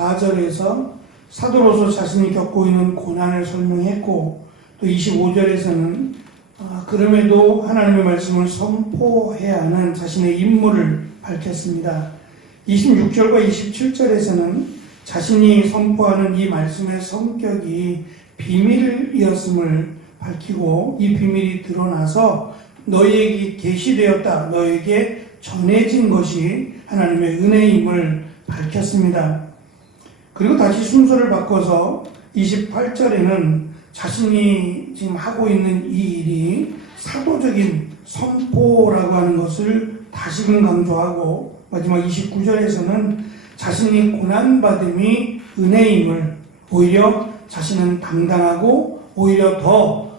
24절에서 사도로서 자신이 겪고 있는 고난을 설명했고, 또 25절에서는 그럼에도 하나님의 말씀을 선포해야 하는 자신의 임무를 밝혔습니다. 26절과 27절에서는 자신이 선포하는 이 말씀의 성격이 비밀이었음을 밝히고, 이 비밀이 드러나서 너희에게 계시되었다, 너희에게 전해진 것이 하나님의 은혜임을 밝혔습니다. 그리고 다시 순서를 바꿔서 28절에는 자신이 지금 하고 있는 이 일이 사도적인 선포라고 하는 것을 다시금 강조하고, 마지막 29절에서는 자신이 고난받음이 은혜임을, 오히려 자신은 당당하고 오히려 더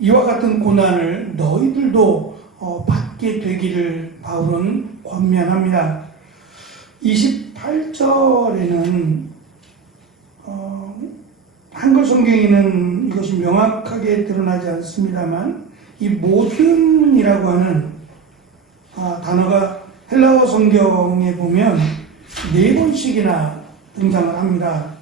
이와 같은 고난을 너희들도 받게 되기를 바울은 권면합니다. 28절에는 한글 성경에는 이것이 명확하게 드러나지 않습니다만, 이 모든이라고 하는 단어가 헬라어 성경에 보면 4번씩이나 등장을 합니다.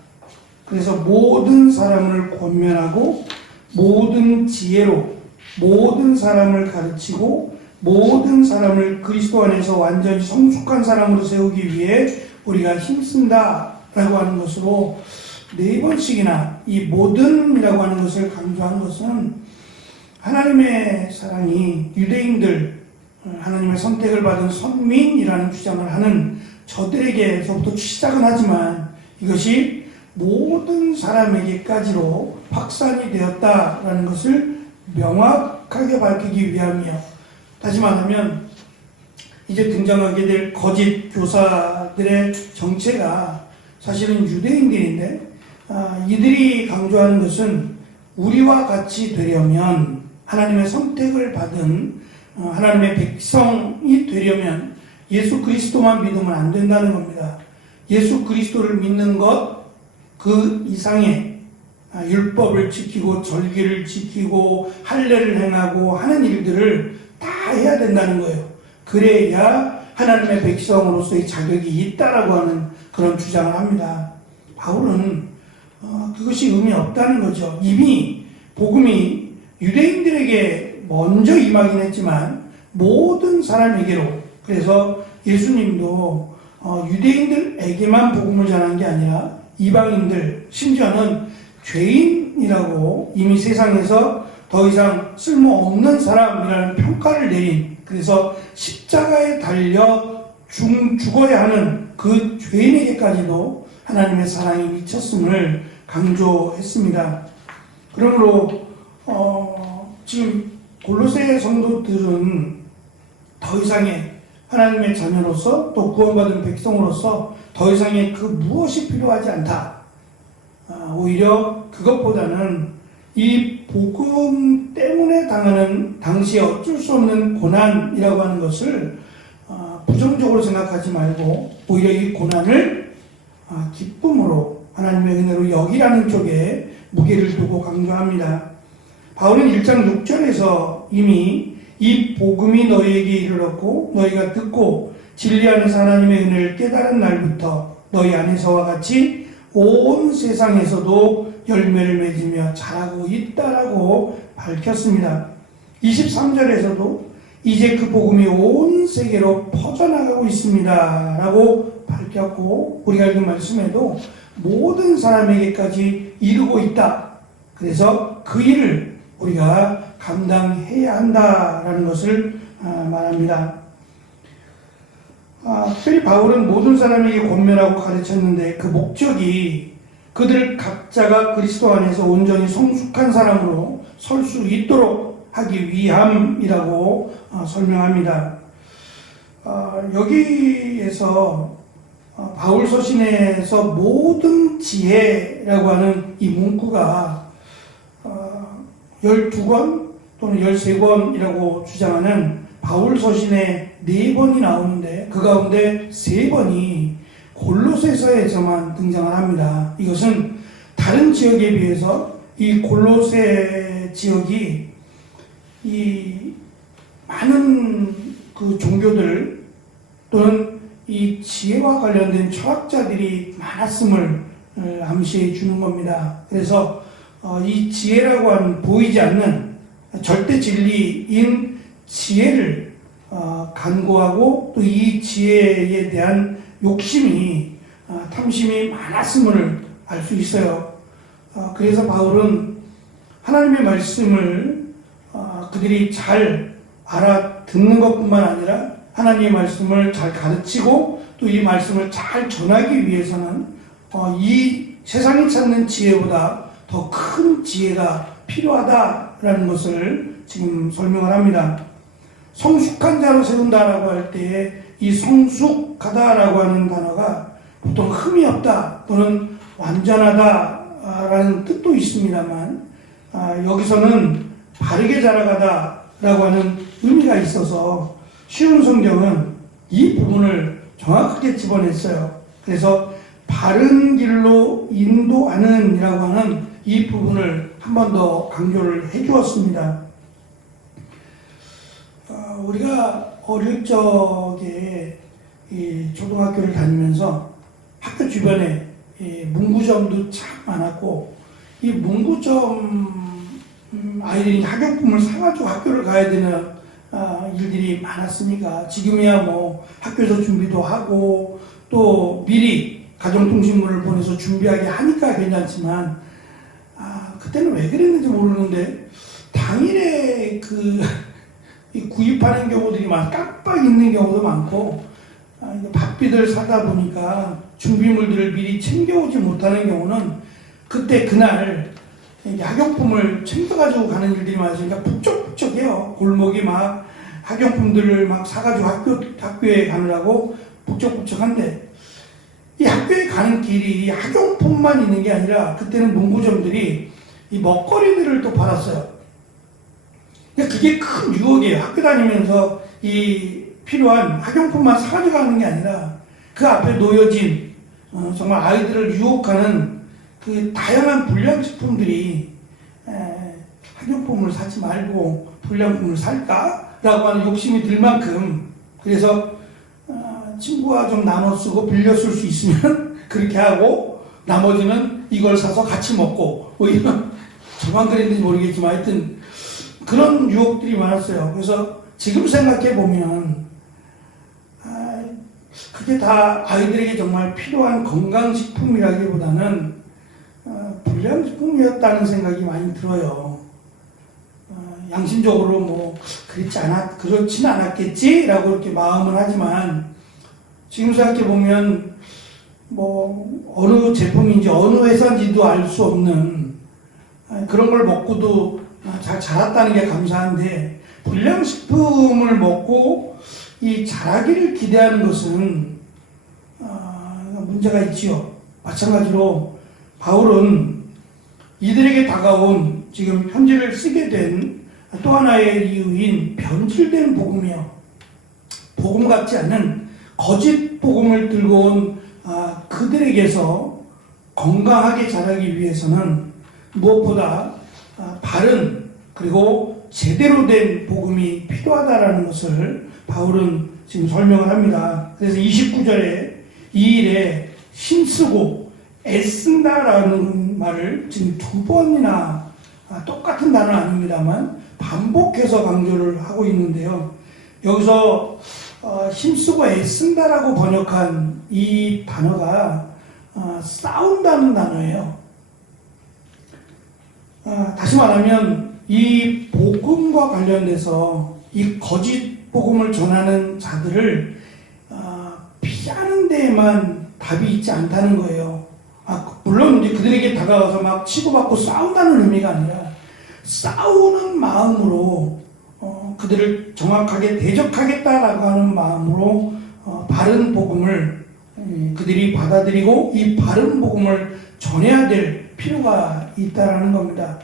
그래서 모든 사람을 권면하고, 모든 지혜로 모든 사람을 가르치고, 모든 사람을 그리스도 안에서 완전히 성숙한 사람으로 세우기 위해 우리가 힘쓴다 라고 하는 것으로 4번씩이나 이 모든이라고 하는 것을 강조한 것은, 하나님의 사랑이 유대인들, 하나님의 선택을 받은 선민이라는 주장을 하는 저들에게서부터 시작은 하지만, 이것이 모든 사람에게까지로 확산이 되었다라는 것을 명확하게 밝히기 위함이요. 다시 말하면 이제 등장하게 될 거짓 교사들의 정체가 사실은 유대인들인데, 이들이 강조하는 것은 우리와 같이 되려면, 하나님의 선택을 받은 하나님의 백성이 되려면 예수 그리스도만 믿으면 안 된다는 겁니다. 예수 그리스도를 믿는 것 그 이상의 율법을 지키고 절기를 지키고 할례를 행하고 하는 일들을 다 해야 된다는 거예요. 그래야 하나님의 백성으로서의 자격이 있다라고 하는 그런 주장을 합니다. 바울은 그것이 의미 없다는 거죠. 이미 복음이 유대인들에게 먼저 임하긴 했지만 모든 사람에게로, 그래서 예수님도 유대인들에게만 복음을 전한 게 아니라 이방인들, 심지어는 죄인이라고 이미 세상에서 더 이상 쓸모없는 사람이라는 평가를 내린, 그래서 십자가에 달려 죽어야 하는 그 죄인에게까지도 하나님의 사랑이 미쳤음을 강조했습니다. 그러므로 지금 골로새 성도들은 더 이상의 하나님의 자녀로서, 또 구원받은 백성으로서 더 이상의 그 무엇이 필요하지 않다. 오히려 그것보다는 이 복음 때문에 당하는 당시에 어쩔 수 없는 고난이라고 하는 것을 부정적으로 생각하지 말고, 오히려 이 고난을 기쁨으로, 하나님의 은혜로 여기라는 쪽에 무게를 두고 강조합니다. 바울은 1장 6절에서 이미 이 복음이 너희에게 이르렀고 너희가 듣고 진리 안에서 하나님의 은혜를 깨달은 날부터 너희 안에서와 같이 온 세상에서도 열매를 맺으며 자라고 있다라고 밝혔습니다. 23절에서도 이제 그 복음이 온 세계로 퍼져나가고 있습니다 라고 밝혔고, 우리가 읽은 말씀에도 모든 사람에게까지 이르고 있다. 그래서 그 일을 우리가 감당해야 한다라는 것을 말합니다. 특별히 바울은 모든 사람에게 권면하고 가르쳤는데, 그 목적이 그들 각자가 그리스도 안에서 온전히 성숙한 사람으로 설 수 있도록 하기 위함이라고 설명합니다. 여기에서 바울 서신에서 모든 지혜라고 하는 이 문구가 12권 또는 13권이라고 주장하는 바울 서신에 4번이 나오는데, 그 가운데 3번이 골로새서에서만 등장을 합니다. 이것은 다른 지역에 비해서 이 골로새 지역이 이 많은 그 종교들 또는 이 지혜와 관련된 철학자들이 많았음을 암시해 주는 겁니다. 그래서 이 지혜라고 하는 보이지 않는 절대 진리인 지혜를 간구하고 또 이 지혜에 대한 욕심이 탐심이 많았음을 알 수 있어요. 그래서 바울은 하나님의 말씀을 그들이 잘 알아듣는 것뿐만 아니라 하나님의 말씀을 잘 가르치고 또 이 말씀을 잘 전하기 위해서는 이 세상이 찾는 지혜보다 더 큰 지혜가 필요하다라는 것을 지금 설명을 합니다. 성숙한 자로 세운다라고 할 때 이 성숙하다라고 하는 단어가 보통 흠이 없다 또는 완전하다라는 뜻도 있습니다만 여기서는 바르게 자라가다라고 하는 의미가 있어서 쉬운 성경은 이 부분을 정확하게 집어냈어요. 그래서 바른 길로 인도하는 이라고 하는 이 부분을 한 번 더 강조를 해 주었습니다. 우리가 어릴 적에 이 초등학교를 다니면서 학교 주변에 문구점도 참 많았고 이 문구점 아이들이 학용품을 사가지고 학교를 가야 되는 일들이 많았으니까 지금이야 뭐 학교에서 준비도 하고 또 미리 가정통신문을 보내서 준비하게 하니까 괜찮지만 그때는 왜 그랬는지 모르는데 당일에 구입하는 경우들이 깜빡 잊는 경우도 많고 바삐들 사다 보니까 준비물들을 미리 챙겨오지 못하는 경우는 그때 그날 학용품을 챙겨가지고 가는 일들이 많으니까 북적북적해요. 골목이 막 학용품들을 막 사가지고 학교에 가느라고 북적북적한데 이 학교에 가는 길이 학용품만 있는 게 아니라 그때는 문구점들이 이 먹거리들을 또 팔았어요. 그게 큰 유혹이에요. 학교 다니면서 이 필요한 학용품만 사가지고 가는 게 아니라 그 앞에 놓여진 정말 아이들을 유혹하는 그 다양한 불량식품들이 학용품을 사지 말고 불량품을 살까라고 하는 욕심이 들 만큼 그래서 친구와 좀 나눠 쓰고 빌려 쓸 수 있으면 그렇게 하고 나머지는 이걸 사서 같이 먹고 뭐 이런 저만 그랬는지 모르겠지만 하여튼 그런 유혹들이 많았어요. 그래서 지금 생각해 보면 그게 다 아이들에게 정말 필요한 건강식품이라기보다는 불량식품이었다는 생각이 많이 들어요. 양심적으로 뭐 그렇진 않았겠지라고 이렇게 마음은 하지만 지금 생각해 보면 뭐 어느 제품인지 어느 회사인지도 알 수 없는 그런 걸 먹고도 잘 자랐다는 게 감사한데 불량식품을 먹고 이 자라기를 기대하는 것은 문제가 있지요. 마찬가지로 바울은 이들에게 다가온 지금 편지를 쓰게 된 또 하나의 이유인 변질된 복음이요. 복음 같지 않은 거짓 복음을 들고 온 그들에게서 건강하게 자라기 위해서는 무엇보다 바른 그리고 제대로 된 복음이 필요하다라는 것을 바울은 지금 설명을 합니다. 그래서 29절에 이 일에 힘쓰고 애쓴다라는 말을 지금 두 번이나 똑같은 단어는 아닙니다만 반복해서 강조를 하고 있는데요. 여기서 힘쓰고 애쓴다라고 번역한 이 단어가 싸운다는 단어예요. 다시 말하면 이 복음과 관련돼서 이 거짓 복음을 전하는 자들을 피하는 데에만 답이 있지 않다는 거예요. 물론 이제 그들에게 다가가서 막 치고받고 싸운다는 의미가 아니라 싸우는 마음으로 그들을 정확하게 대적하겠다라고 하는 마음으로 바른 복음을 그들이 받아들이고 이 바른 복음을 전해야 될 필요가 있다라는 겁니다.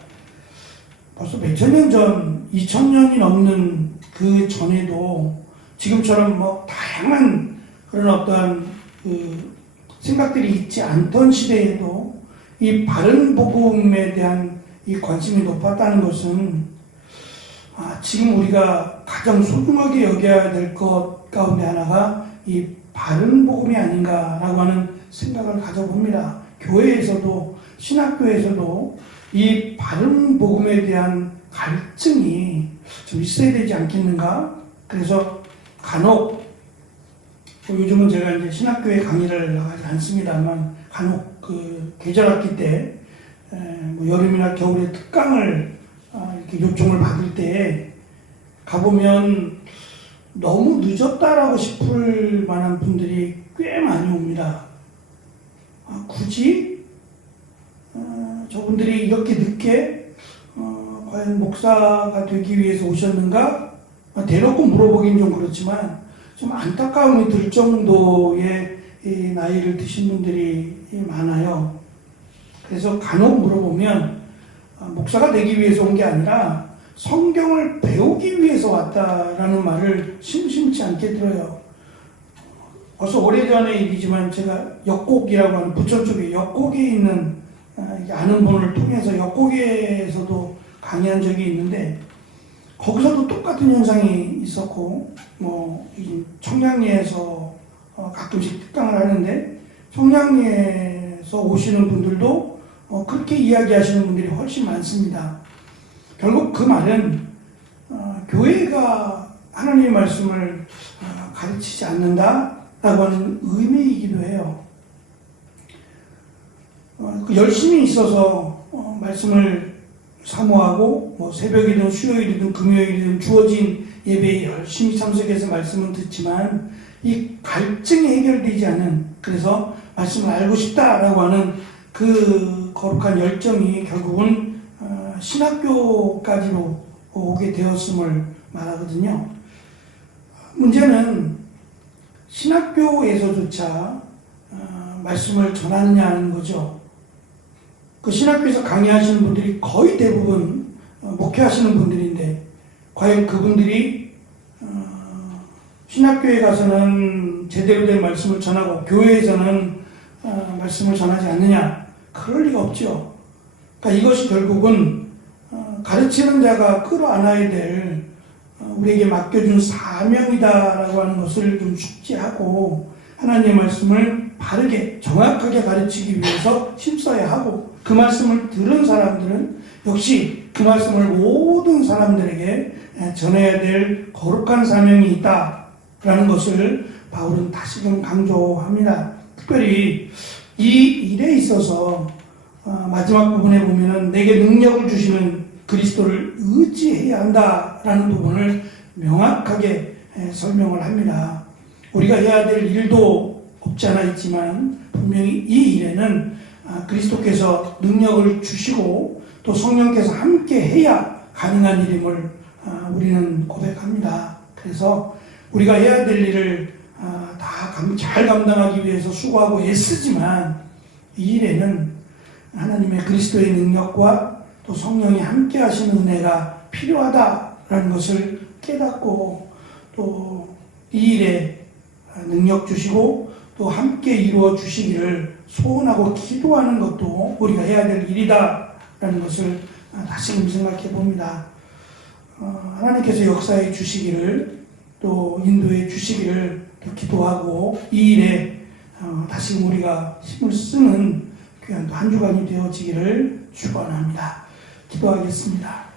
벌써 몇천 년 전, 2000년이 넘는 그 전에도 지금처럼 뭐 다양한 그런 어떠한 생각들이 있지 않던 시대에도 이 바른 복음에 대한 이 관심이 높았다는 것은 지금 우리가 가장 소중하게 여겨야 될 것 가운데 하나가 이 바른 복음이 아닌가라고 하는 생각을 가져봅니다. 교회에서도 신학교에서도 이 바른 복음에 대한 갈증이 좀 있어야 되지 않겠는가? 그래서 간혹 요즘은 제가 이제 신학교에 강의를 나가지 않습니다만 간혹 그 계절학기 때 뭐 여름이나 겨울에 특강을 이렇게 요청을 받을 때 가보면 너무 늦었다라고 싶을 만한 분들이 꽤 많이 옵니다. 굳이 저분들이 이렇게 늦게 과연 목사가 되기 위해서 오셨는가? 대놓고 물어보긴 좀 그렇지만 좀 안타까움이 들 정도의 이 나이를 드신 분들이 많아요. 그래서 간혹 물어보면 목사가 되기 위해서 온 게 아니라 성경을 배우기 위해서 왔다라는 말을 심심치 않게 들어요. 벌써 오래전의 일이지만 제가 역곡이라고 하는 부천 쪽에 역곡에 있는 아는 분을 통해서 역곡에서도 강의한 적이 있는데 거기서도 똑같은 현상이 있었고 뭐 청량리에서 가끔씩 특강을 하는데 청량리에서 오시는 분들도 그렇게 이야기하시는 분들이 훨씬 많습니다. 결국 그 말은 교회가 하나님의 말씀을 가르치지 않는다라고 하는 의미이기도 해요. 열심히 있어서 말씀을 사모하고 뭐 새벽이든 수요일이든 금요일이든 주어진 예배에 열심히 참석해서 말씀을 듣지만 이 갈증이 해결되지 않은, 그래서 말씀을 알고 싶다라고 하는 그 거룩한 열정이 결국은 신학교까지로 오게 되었음을 말하거든요. 문제는 신학교에서조차 말씀을 전하느냐 하는 거죠. 그 신학교에서 강의하시는 분들이 거의 대부분 목회하시는 분들인데 과연 그분들이 신학교에 가서는 제대로 된 말씀을 전하고 교회에서는 말씀을 전하지 않느냐? 그럴 리가 없죠. 그러니까 이것이 결국은 가르치는 자가 끌어안아야 될 우리에게 맡겨준 사명이다라고 하는 것을 좀 숙지하고 하나님의 말씀을 바르게 정확하게 가르치기 위해서 힘써야 하고, 그 말씀을 들은 사람들은 역시 그 말씀을 모든 사람들에게 전해야 될 거룩한 사명이 있다라는 것을 바울은 다시금 강조합니다. 특별히 이 일에 있어서 마지막 부분에 보면은 내게 능력을 주시는 그리스도를 의지해야 한다라는 부분을 명확하게 설명을 합니다. 우리가 해야 될 일도 없지 않아 있지만 분명히 이 일에는 그리스도께서 능력을 주시고 또 성령께서 함께 해야 가능한 일임을 우리는 고백합니다. 그래서 우리가 해야 될 일을 다 잘 감당하기 위해서 수고하고 애쓰지만 이 일에는 하나님의 그리스도의 능력과 또 성령이 함께 하시는 은혜가 필요하다라는 것을 깨닫고 또 이 일에 능력 주시고 또 함께 이루어 주시기를 소원하고 기도하는 것도 우리가 해야 될 일이다라는 것을 다시금 생각해 봅니다. 하나님께서 역사해 주시기를 또 인도해 주시기를 기도하고 이 일에 다시금 우리가 힘을 쓰는 귀한 한 주간이 되어지기를 축원합니다. 기도하겠습니다.